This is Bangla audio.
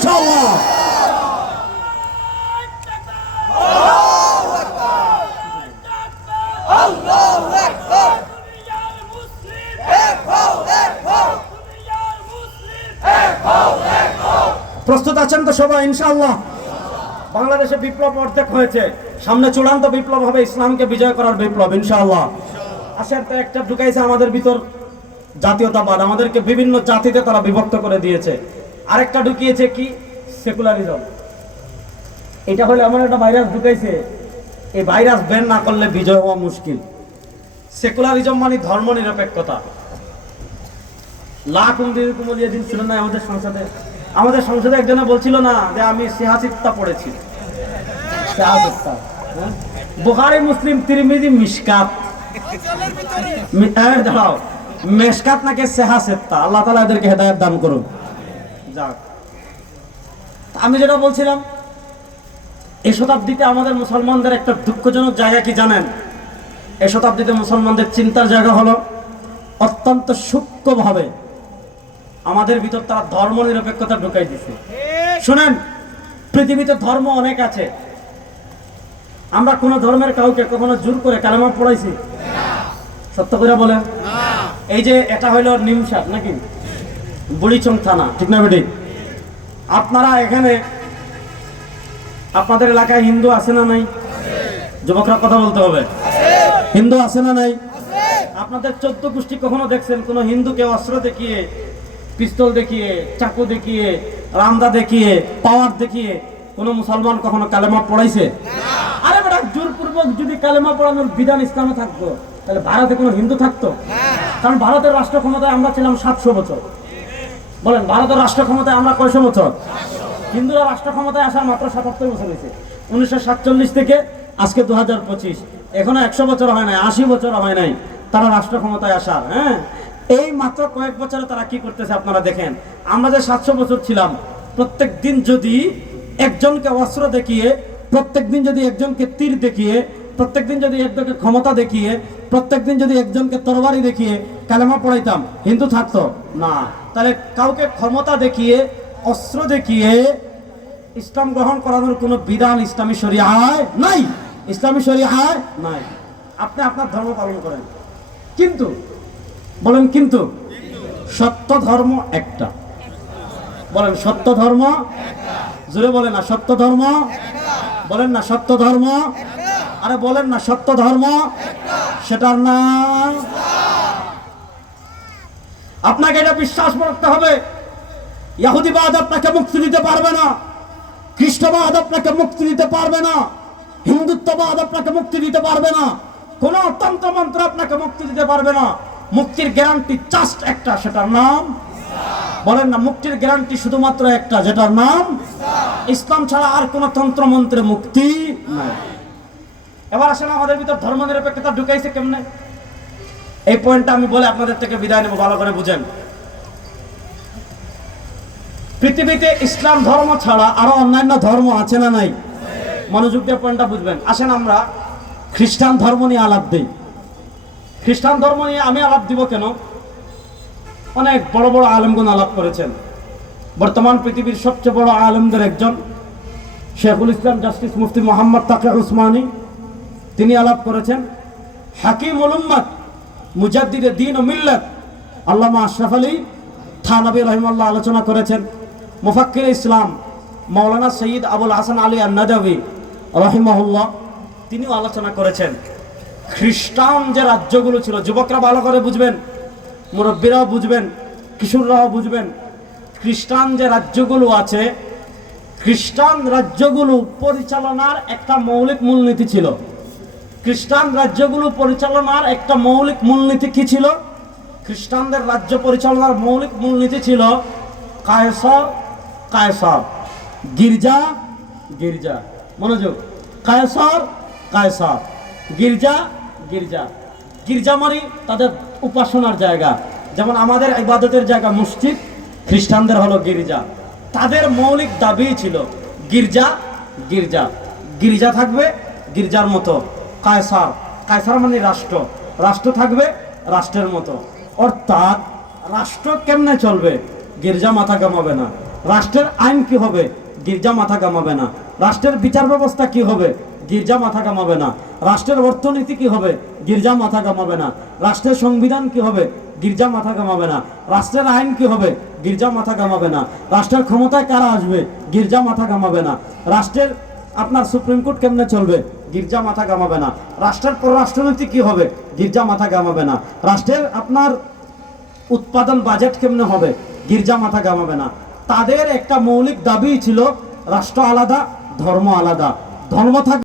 ইনশাআল্লাহ। প্রস্তুত আছেন তো সবাই ইনশাআল্লাহ? বাংলাদেশে বিপ্লব অর্ধেক হয়েছে, সামনে চূড়ান্ত বিপ্লব হবে, ইসলামকে বিজয় করার বিপ্লব ইনশাআল্লাহ। আসেন তো একটা ঢুকাইছে আমাদের ভিতর জাতীয়তাবাদ, আমাদেরকে বিভিন্ন জাতিতে তারা বিভক্ত করে দিয়েছে। আরেকটা ঢুকিয়েছে কি সেকুলারিজম। এটা হলো এমন একটা ভাইরাস ঢুকাইছে, এই ভাইরাস বের না করলে বিজয় হওয়া মুশকিল। সেকুলারিজম মানে ধর্ম নিরপেক্ষতা। লাখ কুমলিয়ে দিন ছিল না আমাদের সংসদে একজনে বলছিল না যে আমি সিহাসিত্তা পড়েছি, বুখারী মুসলিম তিরমিজি মিশকাত, দাঁড়াও মেশকাত নাকি সিহাসিত্তা। আল্লাহ তাআলা এদেরকে হেদায়েত দান করুন। যাক, আমি যেটা বলছিলাম, এই শতাব্দীতে আমাদের মুসলমানদের একটা দুঃখজনক জায়গা কি জানেন? এই শতাব্দীতে মুসলমানদের চিন্তার জায়গা হলো অত্যন্ত সূক্ষ্মভাবে আমাদের ভিতর তারা ধর্ম নিরপেক্ষতা ঢুকাই দিছে। শুনেন, পৃথিবীতে ধর্ম অনেক আছে, আমরা কোন ধর্মের কাউকে কখনো জোর করে কালেমা পড়াইছি? সত্য করে বলেন। এই যে এটা হইলো নিমসাদ নাকি বুড়িচং থানা, ঠিক না বেটি? আপনারা এখানে আপনাদের এলাকায় হিন্দু আছে না নাই? যুবকরা কথা বলতে হবে। হিন্দু আছে না নাই? আপনাদের 14 গোষ্ঠী কখনো দেখছেন কোন হিন্দুকে অস্ত্র দেখিয়ে, পিস্তল দেখিয়ে, চাকু দেখিয়ে, রামদা দেখিয়ে, পাওয়ার দেখিয়ে কোন মুসলমান কখনো কালেমা পড়াইছে? আরে বেটা, জোরপূর্বক যদি কালেমা পড়ানোর বিধান ইসলামে থাকতো তাহলে ভারতে কোনো হিন্দু থাকতো? কারণ ভারতের রাষ্ট্র ক্ষমতায় আমরা ছিলাম 700 বছর। বলেন, ভারতের রাষ্ট্র ক্ষমতায় আমরা কয়শো বছর? হিন্দুরা রাষ্ট্র ক্ষমতায় আসার মাত্র 77 বছর হয়েছে। 1947 থেকে আজকে 2025, এখনো 100 বছর হয় নাই, 80 বছর হয় নাই তারা রাষ্ট্র ক্ষমতায় আসার। হ্যাঁ, এই মাত্র কয়েক বছরে তারা কি করতেছে আপনারা দেখেন। আমরা যে 700 বছর ছিলাম, প্রত্যেক দিন যদি একজনকে অস্ত্র দেখিয়ে, প্রত্যেক দিন যদি একজনকে তীর দেখিয়ে, প্রত্যেক দিন যদি একজনকে ক্ষমতা দেখিয়ে, প্রত্যেক দিন যদি একজনকে তরবারি দেখিয়ে কালেমা পড়াইতাম, হিন্দু থাকতো না। তাহলে কাউকে ক্ষমতা দেখিয়ে, অস্ত্র দেখিয়ে ইসলাম গ্রহণ করানোর কোনো বিধান ইসলামী শরিয়ায় নাই। ইসলামী শরিয়ায় নাই। আপনি আপনার ধর্ম পালন করেন, কিন্তু বলেন কিন্তু সত্য ধর্ম একটা। বলেন সত্য ধর্ম, জোরে বলেন না সত্য ধর্ম, বলেন না সত্য ধর্ম, আরে বলেন না সত্য ধর্ম, সেটার নাম। আপনাকে এটা বিশ্বাস করতে হবে, ইহুদিবাদ আপনাকে মুক্তি দিতে পারবে না, খ্রিস্টবাদ আপনাকে মুক্তি দিতে পারবে না, হিন্দুত্ববাদ আপনাকে মুক্তি দিতে পারবে না, কোন তন্ত্রমন্ত্র আপনাকে মুক্তি দিতে পারবে না। মুক্তির গ্যারান্টি জাস্ট একটা, সেটার নাম। বলেন না, মুক্তির গ্যারান্টি শুধুমাত্র একটা, যেটার নাম ইসলাম ছাড়া আর কোন তন্ত্রমন্ত্রে মুক্তি নাই। এবার আসেন, আমাদের ভিতর ধর্ম নিরপেক্ষতা ঢুকাইছে কেমনে? এই পয়েন্টটা আমি বলে আপনাদের থেকে বিদায় নেব, ভালো করে বুঝেন। পৃথিবীতে ইসলাম ধর্ম ছাড়া আরো অন্যান্য ধর্ম আছে না নাই? মনোযোগ দিয়ে পয়েন্টটা বুঝবেন। আসেন আমরা খ্রিস্টান ধর্ম নিয়ে আলাপ দিই। খ্রিস্টান ধর্ম নিয়ে আমি আলাপ দিব কেন? অনেক বড় বড় আলেমগণ আলাপ করেছেন। বর্তমান পৃথিবীর সবচেয়ে বড় আলেমদের একজন শেখুল ইসলাম জাস্টিস মুফতি মোহাম্মদ তাকি উসমানী, তিনি আলাপ করেছেন। হাকিমুল উম্মত, মুজাদ্দিদে দ্বীন ও মিল্লাত আল্লামা আশরাফ আলী থানভী রাহিমাহুল্লাহ আলোচনা করেছেন। মুফাক্কির ইসলাম মাওলানা সৈয়দ আবুল হাসান আলী আন-নাদভী রাহিমাহুল্লাহ, তিনিও আলোচনা করেছেন। খ্রিস্টান যে রাজ্যগুলো ছিল, যুবকরা ভালো করে বুঝবেন, মুরব্বীরাও বুঝবেন, কিশোররাও বুঝবেন। খ্রিস্টান যে রাজ্যগুলো আছে, খ্রিস্টান রাজ্যগুলো পরিচালনার একটা মৌলিক মূলনীতি ছিল। খ্রিস্টান রাজ্যগুলো পরিচালনার একটা মৌলিক মূলনীতি কি ছিল? খ্রিস্টানদের রাজ্য পরিচালনার মৌলিক মূলনীতি ছিল কায়সার কায়সার, গির্জা গির্জা। মনোযোগ, কায়সার কায়সার, গির্জা গির্জা। গির্জা মানে তাদের উপাসনার জায়গা, যেমন আমাদের ইবাদতের জায়গা মসজিদ, খ্রিস্টানদের হলো গির্জা। তাদের মৌলিক দাবি ছিল গির্জা গির্জা, গির্জা থাকবে গির্জার মতো। কায়সার, কায়সার মানে রাষ্ট্র, রাষ্ট্র থাকবে রাষ্ট্রের মতো। অর্থাৎ রাষ্ট্র কেমনে চলবে? গির্জা মাথা কামাবে না, রাষ্ট্রের আইন কি হবে, গির্জা মাথা কামাবে না। রাষ্ট্রের বিচার ব্যবস্থা কি হবে, গির্জা মাথা কামাবে না। রাষ্ট্রের অর্থনীতি কি হবে, গির্জা মাথা কামাবে না। রাষ্ট্রের সংবিধান কি হবে, গির্জা মাথা কামাবে না। রাষ্ট্রের আইন কি হবে, গির্জা মাথা কামাবে না। রাষ্ট্রের ক্ষমতায় কারা আসবে, গির্জা মাথা কামাবে না। রাষ্ট্রের আপনার সুপ্রিম কোর্ট কেমনে চলবে, গির্জা মাথা কামাবে না। রাষ্ট্রের পররাষ্ট্রনীতি কি হবে, গির্জা মাথা কামাবে না। রাষ্ট্রের আপনার উৎপাদন বাজেট কেমনে হবে, গির্জা মাথা কামাবে না। তাদের একটা মৌলিক দাবি ছিল রাষ্ট্র আলাদা, ধর্ম আলাদা। ধর্ম থাকবে